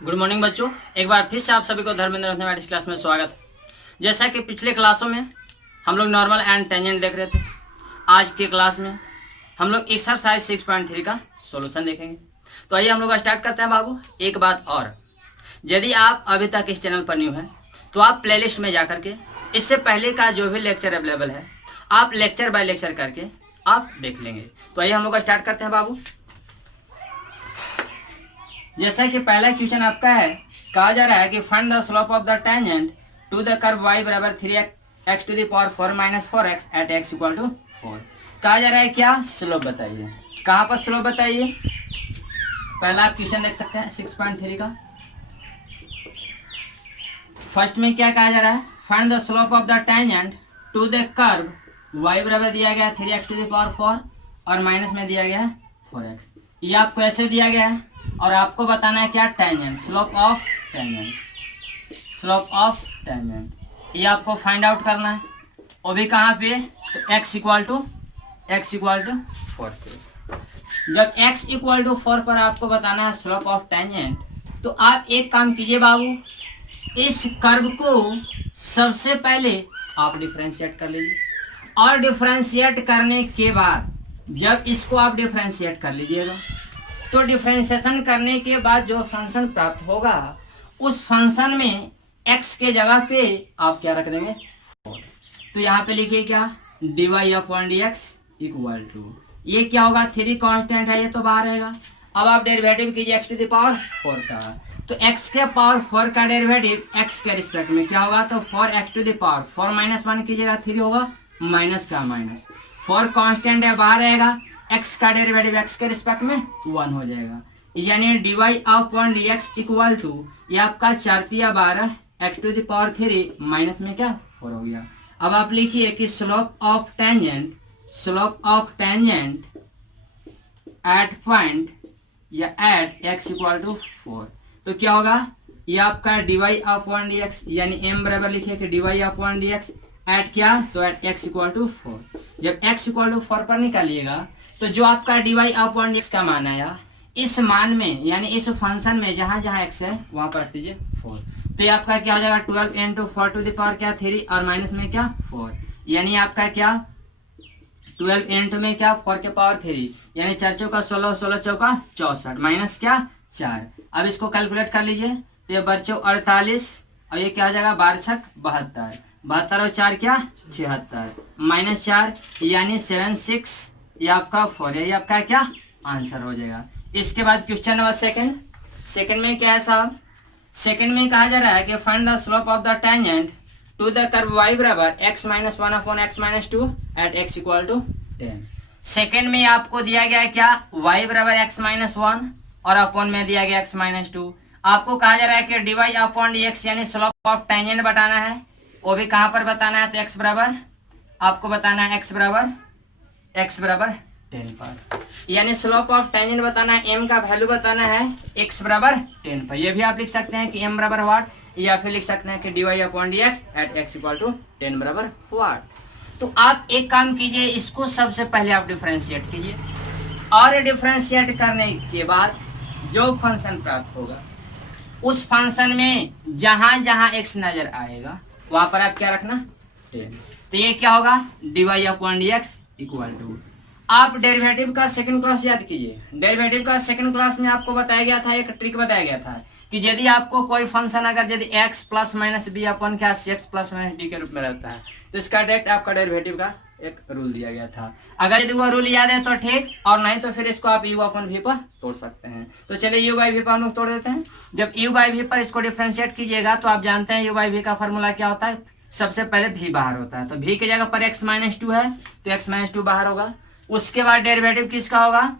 Good morning बच्चों, एक बार फिर से आप सभी को धर्मेंद्र मैथमेटिक्स क्लास में स्वागत है। जैसा कि पिछले क्लासों में हम लोग नॉर्मल एंड टेंजेंट देख रहे थे, आज के क्लास में हम लोग एक्सरसाइज 6.3 का सॉल्यूशन देखेंगे। तो आइए हम लोग स्टार्ट करते हैं बाबू। एक बात और, यदि आप अभी तक इस चैनल पर न्यू हैं तो आप प्लेलिस्ट में जा करके इससे पहले का जो भी लेक्चर अवेलेबल है आप लेक्चर बाय लेक्चर करके आप देख लेंगे। तो आइए हम लोग स्टार्ट करते हैं बाबू। जैसा कि पहला क्वेश्चन आपका है, कहा जा रहा है कि find the slope of the tangent to the curve y बराबर 3x to the power 4 minus 4x at x equal to 4। कहा जा रहा है क्या स्लोप बताइए। कहाँ पर स्लोप बताइए। पहला आप क्वेश्चन देख सकते हैं 6.3 का। फर्स्ट में क्या कहा जा रहा है, find the slope of the tangent to the curve y बराबर दिया गया 3x टू द पावर 4 और माइनस में दिया गया है 4x। ये आपको ऐसे दिया गया है और आपको बताना है क्या tangent, slope of tangent, slope of tangent. ये आपको फाइंड आउट करना है, वो भी कहाँ पे, तो x इक्वल टू 4 पे। जब x इक्वल टू 4 पर आपको बताना है स्लोप ऑफ टेंजेंट, तो आप एक काम कीजिए बाबू, इस कर्व को सबसे पहले आप डिफरेंशिएट कर लीजिए और डिफरेंशिएट करने के बाद जब इसको आप डिफरेंशिएट कर लीजिएगा तो डिफरेंशिएशन करने के बाद जो फंक्शन प्राप्त होगा उस फंक्शन में x के जगह पे आप क्या रख देंगे 4। तो यहाँ पे लिखिए क्या, dy upon dx equal to, ये क्या होगा 3 कांस्टेंट है, ये तो बाहर रहेगा। अब आप डेरिवेटिव कीजिए x टू द पावर 4 का, तो x के पावर 4 का डेरिवेटिव x के रिस्पेक्ट में क्या होगा, तो 4x to the power 4 minus 1 कीजिएगा 3 होगा, माइनस का माइनस 4 कांस्टेंट है बाहर रहेगा, x का डेरिवेटिव x के रिस्पेक्ट में 1 हो जाएगा, यानी dy upon dx equal to, ये आपका 4 तिया 12 x to the power 3 minus में क्या 4 हो गया। अब आप लिखिए कि slope of tangent at point या एट x इक्वल टू 4, तो क्या होगा, ये आपका dy अपॉन dx, यानी m बराबर लिखिए कि dy अपॉन dx एट क्या, तो एट x इक्वल टू 4। जब x इक्वल टू 4 पर निकालिएगा तो जो आपका dy अपॉन dx का मान आया, इस मान में यानी इस फंक्शन में जहां जहां x है वहां पर रख दीजिए 4। तो ये आपका क्या हो जाएगा 12 इंटू 4 टू द पावर क्या 3 और माइनस में क्या 4, यानी आपका क्या 12 इंटू में क्या 4 के पावर 3, यानी 4 चौका 16, 16 चौका 64 माइनस क्या 4। अब इसको कैलकुलेट कर लीजिए, तो ये बच्चों 48 और ये क्या हो जाएगा 12 छक 72, 72 और 4 क्या 76 माइनस 4 यानी 76, ये आपका 4 है, ये आपका क्या आंसर हो जाएगा। इसके बाद क्वेश्चन नंबर सेकंड में क्या है साहब, सेकंड में कहा जा रहा है कि find the slope of the tangent to the curve y बराबर x minus 1 upon x minus 2 at x equal to 10। Second में आपको दिया गया है क्या y बराबर x माइनस 1 और अपॉन में दिया गया x माइनस 2। आपको कहा जा रहा है कि dy अपॉन dx यानी स्लोप ऑफ टेंजेंट बताना है, वो भी कहाँ पर बताना है, तो x बराबर आपको बताना है x बराबर 10 पर, यानी स्लोप ऑफ टेंजेंट बताना है, m का वैल्यू बताना है x बराबर 10 पर। ये भी आप लिख सकते हैं कि m बराबर व्हाट, या फिर लिख सकते हैं कि dy upon dx at x equal to 10 बराबर व्हाट। तो आप एक काम कीजिए, इसको सबसे पहले आप डिफरेंशिएट कीजिए और डिफरेंशिएट करने के बाद जो फंक्शन प्राप्त होगा उस फंक्शन में जहां जहां x नजर आएगा वहां पर आप क्या रखना 10। तो ये क्या होगा dy upon dx equal to, आप डेरिवेटिव का सेकंड क्लास याद कीजिए। डेरिवेटिव का सेकंड क्लास में आपको बताया गया था, एक ट्रिक बताया गया था कि यदि आपको कोई फंक्शन अगर यदि x प्लस माइनस बी अपन क्या x प्लस माइनस डी के रूप में रहता है तो इसका डायरेक्ट आपका डेरिवेटिव का एक रूल दिया गया था। अगर यदि वो रूल याद है तो ठीक, और नहीं तो फिर इसको आप u अपन v पर तोड़ सकते हैं। तो चलिए u बाई v पर हम लोग तोड़ देते हैं। जब u बाई v पर इसको डिफरेंशिएट कीजिएगा तो आप जानते हैं u बाई v का फॉर्मूला क्या होता है, सबसे पहले v बाहर होता है, तो v की जगह पर x माइनस 2 है तो x माइनस 2 बाहर होगा। उसके बाद डेरिवेटिव किसका होगा,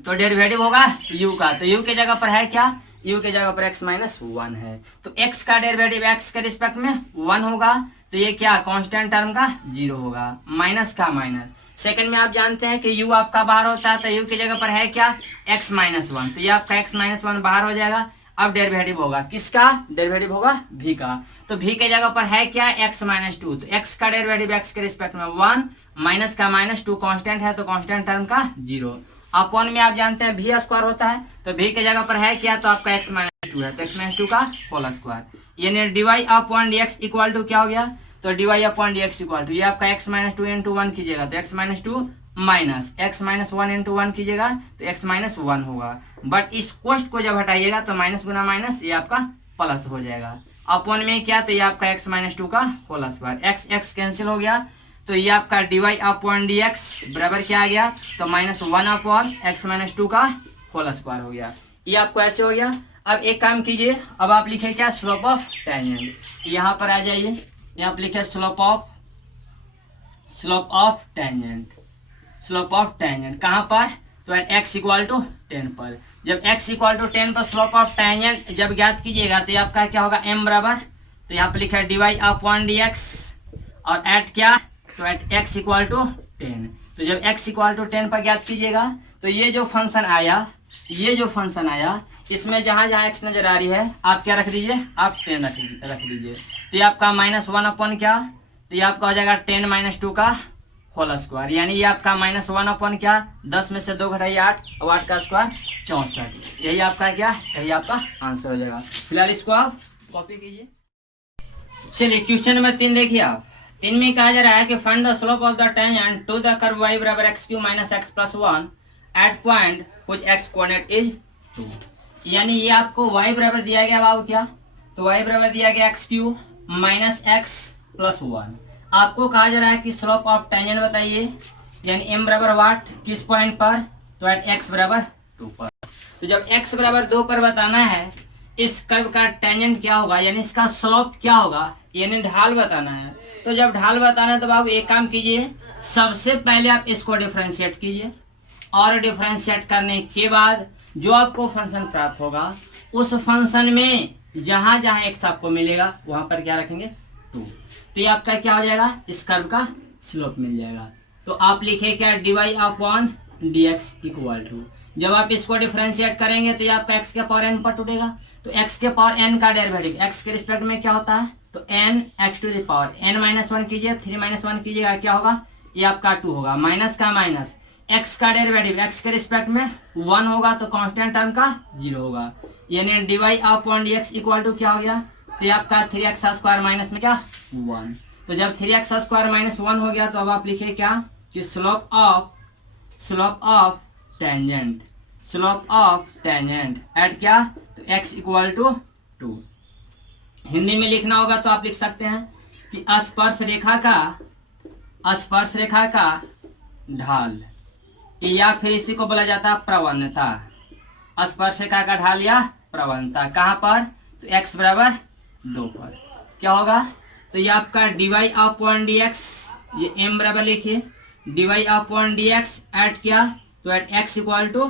तो डेरिवेटिव होगा u का, तो u के जगह पर है क्या, u के जगह पर x माइनस 1 है, तो x का डेरिवेटिव x के रिस्पेक्ट में 1 होगा, तो ये क्या कांस्टेंट टर्म का 0 होगा, माइनस का माइनस। सेकंड में आप जानते हैं कि u आपका बाहर होता है, तो u की जगह पर है क्या x माइनस 1, तो ये आपका x माइनस 1 बाहर हो जाएगा। अब डेरिवेटिव होगा किसका, डेरिवेटिव होगा v का, तो v के जगह पर है क्या x माइनस 2, तो x का डेरिवेटिव x के रिस्पेक्ट में 1 माइनस का माइनस 2 कांस्टेंट है तो कांस्टेंट टर्म का 0। अपॉन में आप जानते हैं v स्क्वायर होता है, तो v के जगह पर है क्या, तो आपका x माइनस टू है, तो x माइनस टू का होल स्क्वायर, यानी dy upon dx equal to क्या हो गया, तो dy upon dx equal to ये आपका x minus two into one कीजिएगा तो x minus two minus x minus one into one कीजिएगा तो x माइनस वन होगा, बट इस कोष्ट को जब हटाइएगा तो माइनस गुना माइनस ये आपका प्लस हो जाएगा। अपॉन में क्या, तो ये आपका x माइनस टू का whole square, x x cancel हो गया, तो ये आपका dy अपॉन dx बराबर क्या आ गया, तो minus one upon x minus two का होल स्क्वायर हो गया। ये आपको ऐसे हो गया। अब एक काम कीजिए, अब आप लिखे क्या, स्लोप ऑफ टेंजेंट, यहाँ पर आ जाइए, यहाँ पर लिखे slope of tangent, slope of tangent कहाँ पर, तो एट x इक्वल टू 10 पर। जब x इक्वल टू 10 पर स्लोप ऑफ टेंजेंट जब ज्ञात कीजिएगा तो आपका क्या होगा, m बराबर, तो यहाँ पे लिखा है dy अपॉन dx और एट क्या, तो एट x इक्वल टू 10। तो जब x इक्वल टू 10 पर ज्ञात कीजिएगा तो ये जो फंक्शन आया, इसमें जहां जहां x नजर आ रही है आप क्या रख दीजिए, आप 10 रख दीजिए, तो ये आपका माइनस वन अपॉन क्या, तो ये आपका हो जाएगा 10 माइनस टू का होल स्क्वायर, यानी ये आपका माइनस वन अपॉन क्या, 10 में से 2 घटाइए 8 और 8 का स्क्वायर 64। यही आपका क्या, यही आपका आंसर हो जाएगा। फिलहाल इसको आप कॉपी कीजिए। चलिए क्वेश्चन नंबर 3 देखिए आप। 3 में कहा जा रहा है कि find the slope of the tangent to the curve y बराबर x cube minus x plus one at point which x coordinate is 2। यानी ये आपको y बराबर दिया गया बाबू क्या, तो y बराबर दिया गया x cube minus x plus one. आपको कहा जा रहा है कि स्लोप ऑफ टेंजेंट बताइए, यानी m बराबर वाट किस पॉइंट पर, तो एट x बराबर 2 पर। तो जब x बराबर 2 पर बताना है इस कर्व का टेंजेंट क्या होगा, यानी इसका स्लोप क्या होगा, यानी ढाल बताना है। तो जब ढाल बताना है तो बाबू एक काम कीजिए, सबसे पहले आप इसको डिफरेंशिएट कीजिए और डिफरेंशिएट करने के बाद जो आपको फंक्शन प्राप्त होगा उस फंक्शन में जहां जहां एक्स आपको मिलेगा वहां पर क्या रखेंगे 2। तो ये आपका क्या हो जाएगा, इस कर्व का स्लोप मिल जाएगा। तो आप लिखे क्या, dy upon dx equal to, जब आप इसको डिफरेंशिएट करेंगे तो ये आपका x के पावर n पर टूटेगा, तो x के पावर n का डेरिवेटिव x के रिस्पेक्ट में क्या होता है, तो n x to the power n minus one कीजिए, 3 माइनस वन कीजिएगा क्या होगा, ये आपका 2 होगा, माइनस का माइनस, x का डेरिवेटिव x के रिस्पेक्ट में 1 होगा तो कांस्टेंट टर्म का 0 होगा, यानी dy upon dx equal to क्या हो गया, तो ये आपका 3x स्क्वायर माइनस में क्या 1। तो जब 3x स्क्वायर माइनस 1 हो गया तो अब आप लिखे क्या, कि स्लोप ऑफ टेंजेंट एट क्या, तो x इक्वल टू 2। हिंदी में लिखना होगा तो आप लिख सकते हैं कि स्पर्श रेखा का ढाल, या फिर इसी को बोला जाता है प्रवणता, स्पर्श रेखा का ढाल या प्रवणता कहाँ पर, तो x बराबर 2 पर क्या होगा, तो ये आपका dy अपॉन dx, ये m बराबर लिखिए dy अपॉन dx एट क्या, तो एट x इक्वल टू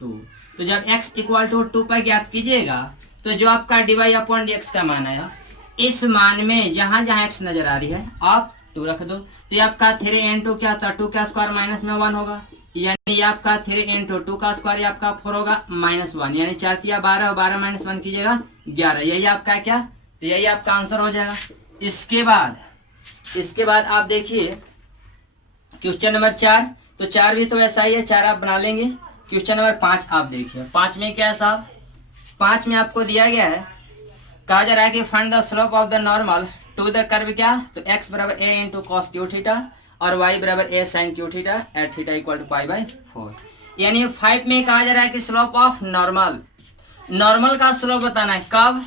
2। तो जब x इक्वल टू 2 पर ज्ञात कीजिएगा तो जो आपका dy अपॉन dx का मान आया, इस मान में जहां जहां x नजर आ रही है आप 2 रख दो, तो ये आपका 3 इंटू क्या था, 2 का स्क्वायर माइनस में 1 होगा, यानी ये आपका 3 इंटू 2 का स्क्वायर आपका 4 होगा माइनस 1, यानी 4 तिया 12 और 12 माइनस 1 कीजिएगा 11, यही आपका क्या, तो यही आपका आंसर हो जाएगा। इसके बाद आप देखिए क्वेश्चन नंबर 4, तो 4 भी तो ऐसा ही है, 4 आप बना लेंगे। क्वेश्चन नंबर 5 आप देखिए, 5 में क्या साहब, 5 में आपको दिया गया है, कहा जा रहा है कि find the slope of the normal to the curve क्या, तो x बराबर a into cos cube theta और y बराबर a sine cube theta at theta equal to π/4। यानी 5 में कहा जा रहा है कि स्लोप ऑफ नॉर्मल का स्लोप बताना है कब,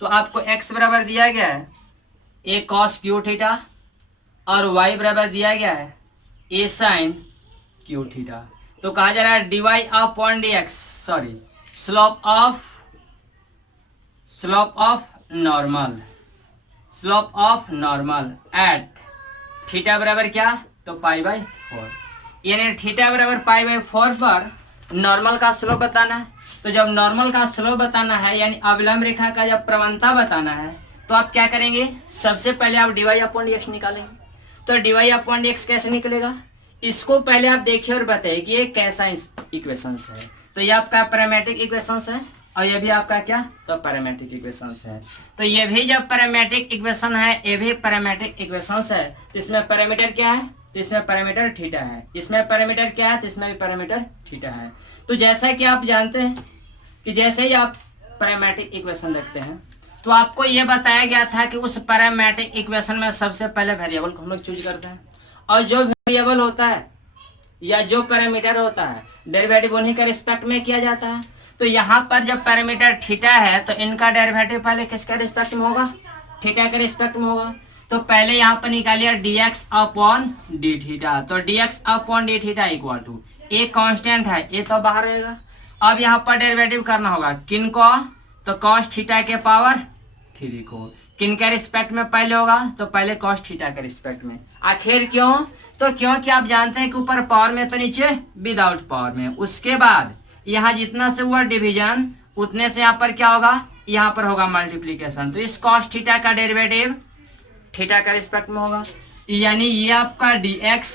तो आपको x बराबर दिया गया है a कॉस क्यू थीटा और y बराबर दिया गया है a साइन क्यू थीटा। तो कहा जा रहा है dy upon dx, sorry slope of normal at theta बराबर क्या, तो π/4, यानी थीटा बराबर π/4 पर नॉर्मल का स्लोप बताना है। तो जब नॉर्मल का स्लोप बताना है यानी अवलंब रेखा का जब प्रवणता बताना है तो आप क्या करेंगे, सबसे पहले आप dy अपॉन dx निकालेंगे। तो dy अपॉन dx कैसे निकलेगा, इसको पहले आप देखिए और बताइए कि ये कैसा इक्वेशंस है। तो ये आपका पैरामीट्रिक इक्वेशंस है और ये भी आपका क्या, तो पैरामीट्रिक इक्वेशंस है। तो ये भी जब पैरामीट्रिक इक्वेशन है, ये भी पैरामीट्रिक इक्वेशंस है, तो इसमें पैरामीटर क्या है, तो इसमें पैरामीटर थीटा है, इसमें पैरामीटर क्या है, तो इसमें भी पैरामीटर थीटा है। तो जैसा कि आप जानते हैं कि जैसे ही आप पैरामेट्रिक इक्वेशन देखते हैं तो आपको यह बताया गया था कि उस पैरामेट्रिक इक्वेशन में सबसे पहले वेरिएबल को हम लोग चूज करते हैं, और जो वेरिएबल होता है या जो पैरामीटर होता है डेरिवेटिव उन्हीं के रिस्पेक्ट में किया जाता है। तो यहाँ पर जब पैरामीटर थीटा है तो इनका डेरिवेटिव पहले किसके रिस्पेक्ट में होगा, थीटा के रिस्पेक्ट में होगा। तो पहले यहाँ पर निकालिए dx अपॉन डी थीटा, तो dx upon d theta equal to a constant है, ए तो बाहर रहेगा। अब यहाँ पर डेरिवेटिव करना होगा किन को, तो cos थीटा के पावर 3 को, किन के रिस्पेक्ट में पहले होगा, तो पहले cos थीटा के रिस्पेक्ट में। आखिर क्यों, तो क्योंकि आप जानते हैं कि ऊपर पावर में तो नीचे विदाउट पावर में। उसके बाद यहाँ जितना से हुआ डिवीजन उतने से यहाँ पर क्या होगा, यहाँ पर होगा मल्टीप्लीकेशन। तो इस cos थीटा का डेरिवेटिव थीटा का रिस्पेक्ट में होगा, यानी ये आपका dx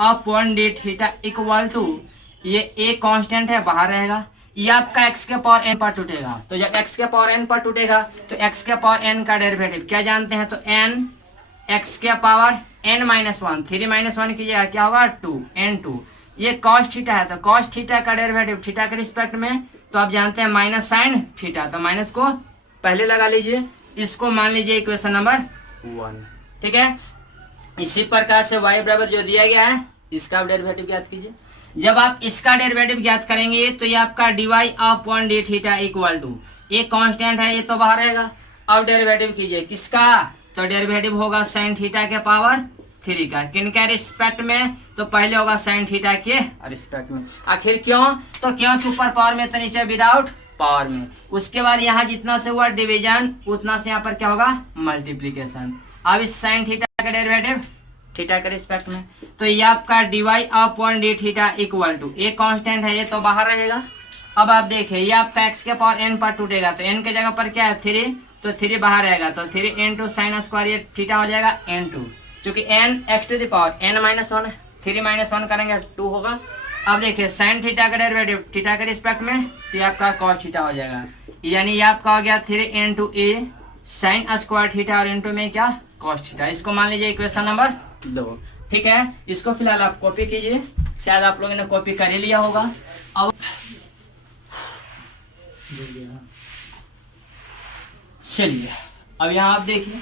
upon d theta equal to ये a कांस्टेंट है बाहर रहेगा, ये आपका x के पावर n पर टूटेगा। तो जब x के पावर n पर टूटेगा तो x के पावर n का डेरिवेटिव क्या जानते हैं, तो n x के पावर n माइनस 1, 3 माइनस 1 कीजिएगा क्या होगा 2 n2। ये cos थीटा है, तो cos थीटा का डेरिवेटिव थीटा के रिस्पेक्ट में, तो आप जानते हैं माइनस साइन थीटा, तो माइनस को पहले लगा लीजिए, इसको मान लीजिए इक्वेशन नंबर 1। ठीक है, इसी प्रकार से y बराबर जो दिया गया है इसका डेरिवेटिव ज्ञात कीजिए। जब आप इसका डेरिवेटिव ज्ञात करेंगे तो ये आपका dy upon d theta equal to ये कांस्टेंट है, ये तो बाहर रहेगा। अब डेरिवेटिव कीजिए किसका, तो डेरिवेटिव होगा साइन थीटा के पावर 3 का, किन के रिस्पेक्ट में, तो पहले होगा साइन थीटा के रिस्पेक्ट में। आखिर क्यों, तो क्योंकि ऊपर पावर में तो नीचे विदाउट पावर में। उसके बाद यहाँ जितना से हुआ डिवीजन उतना से यहाँ पर क्या होगा मल्टीप्लीकेशन। अब इस साइन थीटा का डेरिवेटिव थीटा के रिस्पेक्ट में, तो ये आपका dy upon d theta equal to ये कांस्टेंट है, ये तो बाहर रहेगा। अब आप देखिए ये आपका x के पावर n पर टूटेगा, तो n के जगह पर क्या है 3, तो 3 बाहर रहेगा, तो 3 इंटू साइन स्क्वायर ये थीटा हो जाएगा n2, क्योंकि n x to the power n minus 1 है, 3 माइनस 1 करेंगे 2 होगा। अब देखिए साइन थीटा का डेरिवेटिव थीटा के रिस्पेक्ट में, तो ये आपका cos थीटा हो जाएगा, यानी ये आपका हो गया 3 इंटू ए साइन स्क्वायर थीटा और इंटू में क्या cos थीटा। इसको मान लीजिए इक्वेशन नंबर 2। ठीक है, इसको फिलहाल आप कॉपी कीजिए, शायद आप लोगों ने कॉपी कर ही लिया होगा। अब चलिए अब यहाँ आप देखिए,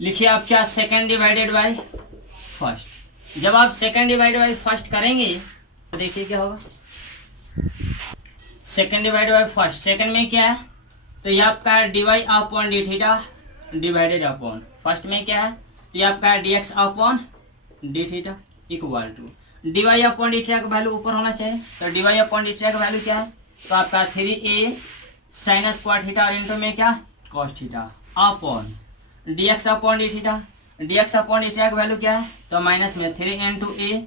लिखिए आप क्या सेकंड डिवाइडेड बाय फर्स्ट। जब आप सेकंड डिवाइड बाय फर्स्ट करेंगे तो देखिए क्या होगा, second divide by first, second में क्या है, तो ये आपका dy upon d theta divided upon first में क्या है, तो ये आपका dx upon d theta equal to dy upon d theta का वैल्यू ऊपर होना चाहिए, तो dy अपॉन डी थीटा का वैल्यू क्या है, तो आपका 3a साइन स्क्वायर थीटा और इंटू में क्या cos theta upon dx upon d theta, dx upon d theta का वैल्यू क्या है, तो माइनस में 3 इंटू ए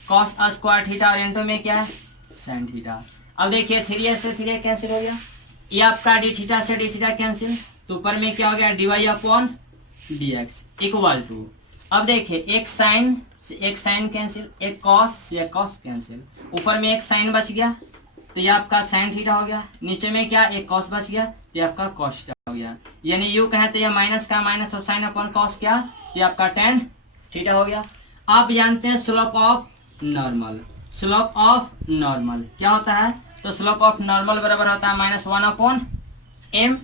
कॉस स्क्वायर थीटा और इंटू में क्या है साइन थीटा। अब देखिए 3a से 3a कैंसिल हो गया, ये आपका डी थीटा से डी थीटा कैंसिल, तो ऊपर में क्या हो गया dy upon dx equal to, अब देखिए एक साइन कैंसिल, एक कॉस या कॉस कैंसिल, ऊपर में एक साइन बच गया तो ये आपका साइन थीटा हो गया, नीचे में क्या एक कॉस बच गया तो ये आपका कॉस थीटा हो गया, यानी यू कहें तो ये माइनस का माइनस और साइन अपॉन कॉस क्या, ये आपका टेन थीटा हो गया। आप जानते हैं slope of normal, slope of normal क्या होता है, तो स्लोप ऑफ नॉर्मल बराबर होता है माइनस 1 अपॉन एम।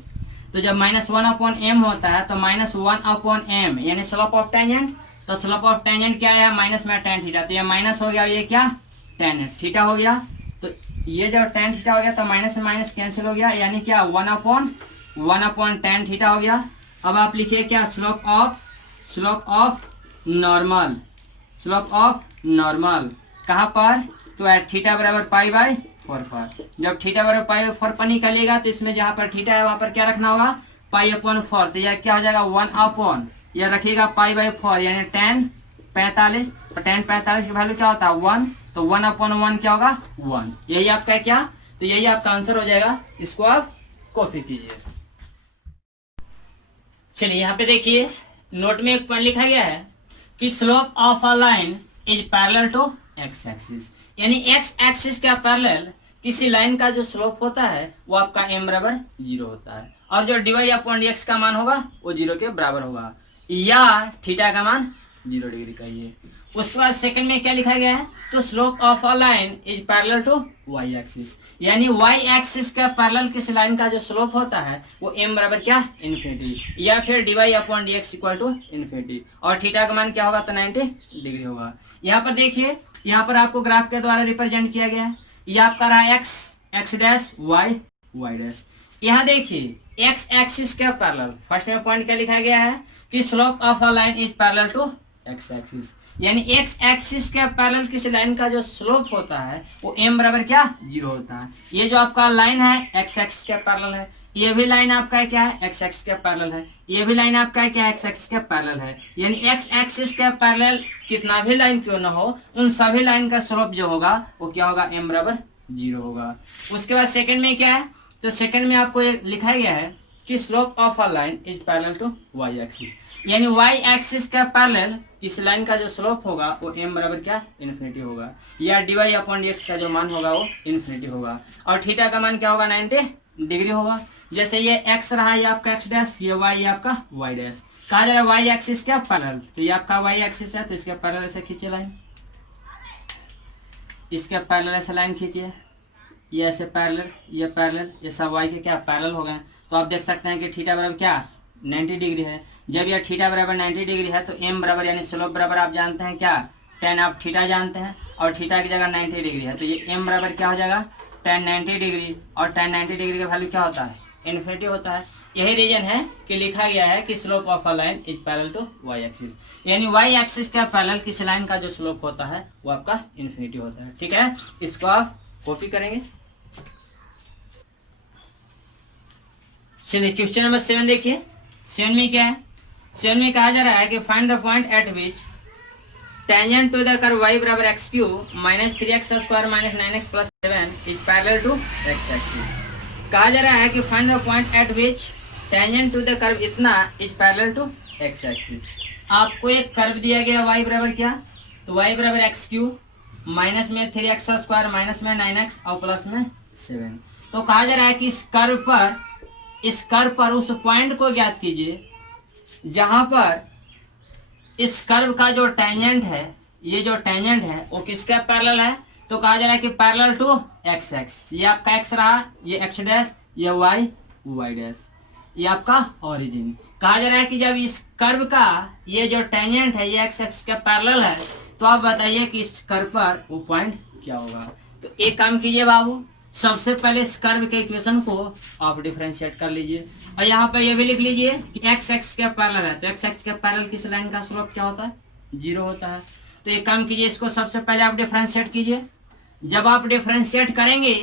तो जब माइनस 1 अपॉन एम होता है तो माइनस 1 अपॉन एम यानी स्लोप ऑफ टेंजेंट, तो स्लोप ऑफ टेंजेंट क्या है माइनस में टेन थीटा, तो ये माइनस हो गया, ये क्या टेन थीटा हो गया, तो ये जब टेन थीटा हो गया तो माइनस से माइनस कैंसिल हो गया, यानी क्या 1 अपॉन टेन थीटा हो गया। अब आप लिखिए क्या slope of normal, slope of normal कहाँ पर, तो एट थीटा बराबर पाई बाय 4 पर। जब थीटा बराबर पाई बाय 4 पर निकलेगा तो इसमें जहाँ पर थीटा है वहाँ पर क्या रखना होगा पाई अपॉन 4, तो यह क्या हो जाएगा 1 अपॉन, यह रखिएगा पाई बाय 4 यानी 10 45, और 10 45 का वैल्यू क्या होता है 1, तो 1 अपॉन 1 क्या होगा 1, यही आपका क्या, तो यही आपका आंसर हो जाएगा, इसको आप कॉपी कीजिए। चलिए यहाँ पे देखिए नोट में एक पॉइंट लिखा गया है कि slope of a line is parallel to x axis, यानी एक्स एक्सिस का पैरेलल किसी लाइन का जो स्लोप होता है वो आपका m बराबर 0 होता है, और जो dy अपॉन dx का मान होगा वो 0 के बराबर होगा, या थीटा का मान 0 डिग्री का ही है। उसके बाद सेकंड में क्या लिखा गया है, तो slope of a line is parallel to y axis, यानी वाई एक्सिस का पैरेलल किस लाइन का जो स्लोप होता है वो m बराबर क्या, इन्फिनिटी, या फिर dy upon dx equal to infinity, और थीटा का मान क्या होगा, तो 90 डिग्री होगा। यहाँ पर देखिए, यहाँ पर आपको ग्राफ के द्वारा रिप्रेजेंट किया गया है, ये आपका रहा x, x dash, y, y dash. यहाँ देखिए x एक्सिस का पैरेलल, फर्स्ट में पॉइंट क्या लिखा गया है कि slope of a line is parallel to x axis, यानी x एक्सिस के पैरेलल किसी लाइन का जो स्लोप होता है वो m बराबर क्या, 0 होता है। ये जो आपका लाइन है x एक्सिस के पैरेलल है, ये भी लाइन आपका क्या है, x एक्सिस के पैरेलल है, ये भी लाइन आपका क्या है, x एक्सिस के पैरेलल है, यानी x एक्सिस के पैरेलल कितना भी लाइन क्यों ना हो, उन सभी लाइन का स्लोप जो होगा वो क्या होगा, m बराबर 0 होगा। उसके बाद सेकंड में क्या है, तो सेकंड में आपको ये लिखा गया है कि slope of a line is parallel to y axis, यानी वाई एक्सिस का पैरेलल इस लाइन का जो स्लोप होगा वो m बराबर क्या, इन्फिनिटी होगा, या dy अपॉन dx का जो मान होगा वो इन्फिनिटी होगा, और थीटा का मान क्या होगा, 90 डिग्री होगा। जैसे ये x रहा, ये आपका x डैश, ये y, ये आपका y डैश, कहा जा रहा है वाई एक्सिस क्या पैरेलल, तो ये आपका वाई एक्सिस है, तो इसके पैरेलल से खींचिए लाइन, इसके पैरेलल से लाइन खींचिए, ये ऐसे पैरेलल, ये पैरेलल, ये सब y के क्या पैरेलल हो गए। तो आप देख सकते हैं कि थीटा बराबर क्या, 90 डिग्री है। जब यह थीटा बराबर 90 डिग्री है तो m बराबर यानी स्लोप बराबर आप जानते हैं क्या, tan आप थीटा जानते हैं, और थीटा की जगह 90 डिग्री है, तो ये m बराबर क्या हो जाएगा, tan 90 डिग्री, और tan 90 डिग्री का वैल्यू क्या होता है, इन्फिनिटी होता है। यही रीजन है कि लिखा गया है कि slope of a line is parallel to y axis, यानी वाई एक्सिस का पैरेलल किस लाइन का जो स्लोप होता है वो आपका इन्फिनिटी होता है। ठीक है, इसको आप कॉपी करेंगे। चलिए क्वेश्चन नंबर 7 देखिए, 7 में क्या है, 7 में कहा जा रहा है कि find the point at which tangent to the curve y बराबर x cube minus 3x square minus 9x plus 7 is parallel to x axis. कहा जा रहा है कि find the point at which tangent to the curve इतना is parallel to x axis. आपको एक curve दिया गया y बराबर क्या, तो y बराबर एक्स क्यूब, माइनस में 3x स्क्वायर, माइनस में 9x और प्लस में 7। तो कहा जा रहा है कि इस कर्व पर उस पॉइंट को ज्ञात कीजिए जहां पर इस कर्व का जो टेंजेंट है, ये जो टेंजेंट है वो किसका पैरेलल है, तो कहा जा रहा है कि पैरेलल टू एक्स एक्स। ये आपका एक्स रहा, ये एक्स डैश, ये वाई, वाई डैश, ये आपका ओरिजिन। कहा जा रहा है कि जब इस कर्व का ये जो टेंजेंट है ये एक्स एक्स का पैरेलल है, तो आप बताइए कि इस कर्व पर वो पॉइंट क्या होगा। तो एक काम कीजिए बाबू, सबसे पहले इस कर्व के इक्वेशन को आप डिफरेंशिएट कर लीजिए, और यहाँ पर ये भी लिख लीजिए कि एक्स एक्स का पैरेलल है, तो एक्स एक्स के पैरेलल किस लाइन का स्लोप क्या होता है, 0 होता है। तो एक काम कीजिए, इसको सबसे पहले आप डिफरेंशिएट कीजिए। जब आप डिफरेंशिएट करेंगे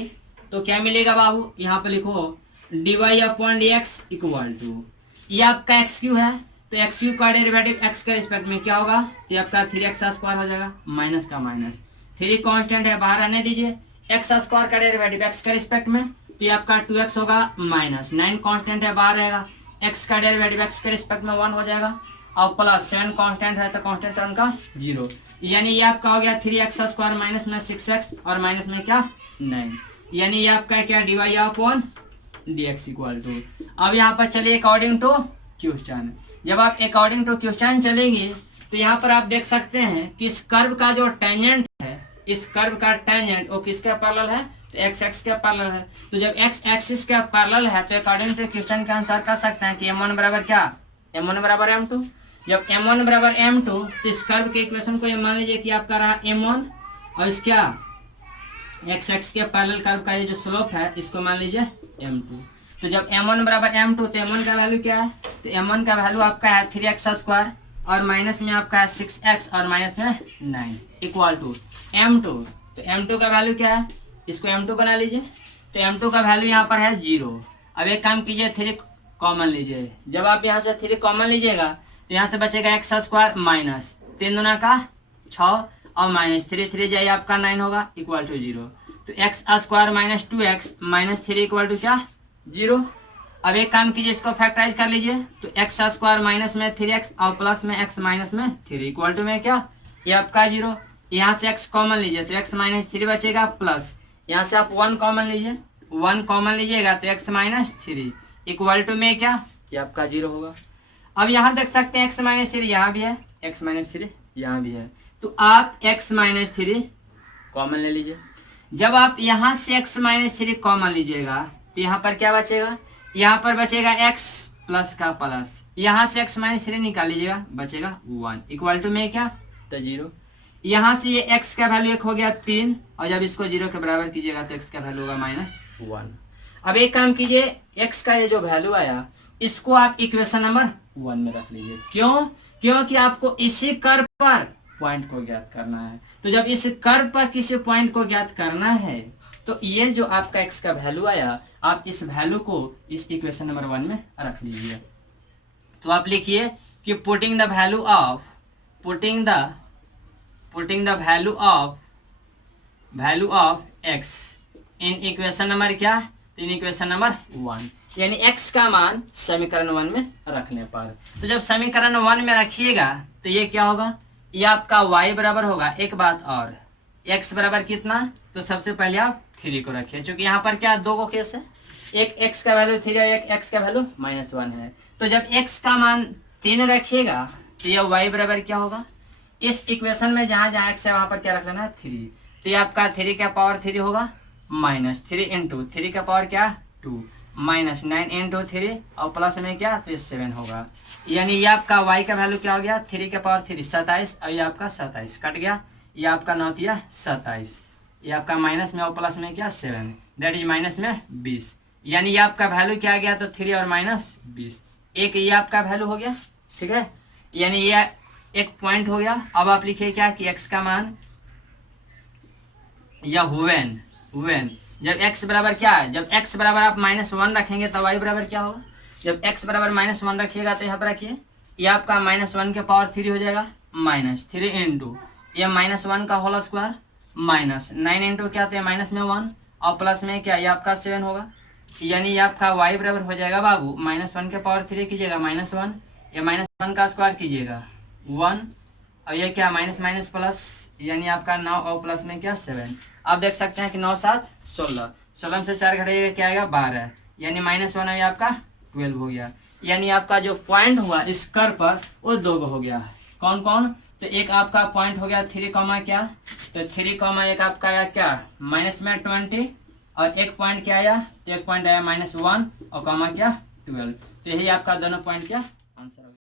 तो क्या मिलेगा बाबू, यहाँ पे लिखो dy upon dx equal to, ये आपका एक्स क्यू है, तो एक्स क्यू का डेरिवेटिव एक्स के रिस्पेक्ट में क्या होगा, तो आपका 3x स्क्वायर हो जाएगा, माइनस का माइनस, 3 कांस्टेंट है बाहर आने दीजिए, एक्स स्क्वायर का डेरिवेटिव एक्स के रिस्पेक्ट में, तो ये आपका 2x होगा, माइनस 9 कांस्टेंट है बाहर रहेगा, एक्स का डेरिवेटिव एक्स के रिस्पेक्ट में 1 हो जाएगा, और प्लस 7 कांस्टेंट है तो कांस्टेंट टर्म का 0, यानी ये आपका हो गया 3x स्क्वायर माइनस में 6x और माइनस में क्या 9, यानी ये आपका क्या dy upon dx equal to. अब यहाँ पर चलिए अकॉर्डिंग टू क्वेश्चन, जब आप अकॉर्डिंग टू क्वेश्चन चलेंगे तो यहाँ पर आप देख सकते हैं कि इस कर्व का जो टेंजेंट है, इस कर्व का टेंजेंट वो किसका पैरेलल है, तो एक्स एक्स का पैरेलल है। तो जब एक्स एक्सिस का पैरेलल है तो अकॉर्डिंग टू क्वेश्चन के अनुसार कर सकते हैं कि m1 बराबर क्या, m1 बराबर m2। जब m1 बराबर m2 तो इस कर्व के इक्वेशन को ये मान लीजिए कि आपका रहा m1, और इसका एक्स एक्स के पैरेलल कर्व का ये जो स्लोप है इसको मान लीजिए m2। तो जब m1 बराबर m2 तो m1 का वैल्यू क्या है, तो m1 का वैल्यू आपका है 3x स्क्वायर और माइनस में आपका है 6x और माइनस में 9 इक्वल टू m2। तो m2 का वैल्यू क्या है, इसको m2 बना लीजिए, तो m2 का वैल्यू यहाँ पर है 0। अब एक काम कीजिए 3 कॉमन लीजिए, जब आप यहाँ से 3 कॉमन लीजिएगा तो यहाँ से बचेगा x स्क्वायर माइनस 3 दूना का 6 और माइनस 3 जाइए आपका 9 होगा इक्वल टू 0। तो x square minus 2x minus 3 equal to क्या 0। अब एक काम कीजिए, इसको फैक्टराइज कर लीजिए, तो x स्क्वायर माइनस में 3x और प्लस में x माइनस में 3 इक्वल टू में क्या, ये आपका 0। यहाँ से x कॉमन लीजिए तो x माइनस 3 बचेगा, प्लस यहाँ से आप 1 कॉमन लीजिए, 1 कॉमन लीजिएगा तो x माइनस 3 इक्वल टू में क्या, ये आपका 0 होगा। अब यहाँ देख सकते हैं x माइनस 3 यहाँ भी है x माइनस थ्री यहाँ भी है, तो आप x माइनस थ्री कॉमन ले लीजिए। जब आप यहाँ से x माइनस थ्री कॉमन लीजिएगा तो यहाँ पर क्या बचेगा, यहाँ पर बचेगा x प्लस का प्लस, यहाँ से x माइनस थ्री निकाल लीजिएगा, बचेगा 1 इक्वल टू में क्या, तो 0। यहाँ से ये x का वैल्यू 1 हो गया 3, और जब इसको 0 के बराबर कीजिएगा तो x का वैल्यू होगा -1। अब एक काम कीजिए, x का ये जो वैल्यू आया इसको आप इक्वेशन नंबर 1 में रख लीजिए। क्यों, क्योंकि आपको इसी कर्व पर पॉइंट को ज्ञात करना है। तो जब इस कर्व पर किसी पॉइंट को ज्ञात करना है तो ये जो आपका x का वैल्यू आया, आप इस वैल्यू को इस इक्वेशन नंबर 1 में रख लीजिए। तो आप लिखिए कि putting the value of x in equation number क्या, इन इक्वेशन नंबर 1, यानी x का मान समीकरण 1 में रखने पर। तो जब समीकरण 1 में रखिएगा तो ये क्या होगा, ये आपका y बराबर होगा, एक बात और, x बराबर कितना, तो सबसे पहले आप 3 को रखिए, क्योंकि यहाँ पर क्या दो को केस है, एक x का वैल्यू 3 और एक x का वैल्यू -1 है। तो जब x का मान 3 रखिएगा तो यह y बराबर क्या होगा, इस इक्वेशन में जहां जहां x है वहां पर क्या रख लेना है 3, तो ये आपका 3 का पावर 3 होगा -3 इंटू 3 का पावर क्या 2 -9 इंटू 3 और प्लस में क्या, तो 7 होगा। यानी ये आपका y का वैल्यू क्या हो गया, 3 का पावर 3 27, और ये आपका 27 कट गया, ये आपका 9 दिया 27, ये आपका माइनस में और प्लस में क्या 7, दैट इज माइनस में 20। यानी ये आपका वैल्यू क्या आ गया, तो 3 और -20, एक ये आपका वैल्यू हो गया, ठीक है। यानी ये एक पॉइंट हो गया। अब आप लिखिए क्या कि x का मान, या व्हेन जब x बराबर क्या है, जब x बराबर आप -1 रखेंगे तो y बराबर क्या होगा, जब x बराबर -1 रखिएगा तो यहाँ पर रखिए, ये आपका -1 के पावर 3 हो जाएगा, -3 इंटू ये -1 का होल स्क्वायर -9 इंटू क्या, तो -1 और प्लस में क्या, ये आपका 7 होगा। यानी ये आपका y बराबर हो जाएगा बाबू, -1 के पावर 3 कीजिएगा -1, ये -1 का स्क्वायर कीजिएगा 1, और ये क्या माइनस प्लस, यानी आपका 9 और प्लस में क्या 7। आप देख सकते हैं कि 9 7 16, 16 से 4 घटाइएगा क्या आएगा 12, यानी -1 है आपका 12 हो गया। यानी आपका जो पॉइंट हुआ इस कर्व पर वो 2 हो गया। कौन कौन, तो एक आपका पॉइंट हो गया 3 कॉमा क्या, तो 3 कॉमा एक आपका आया क्या -20, और एक पॉइंट क्या आया, तो एक पॉइंट आया -1 और कॉमा क्या 12। तो यही आपका दोनों पॉइंट क्या आंसर होगा।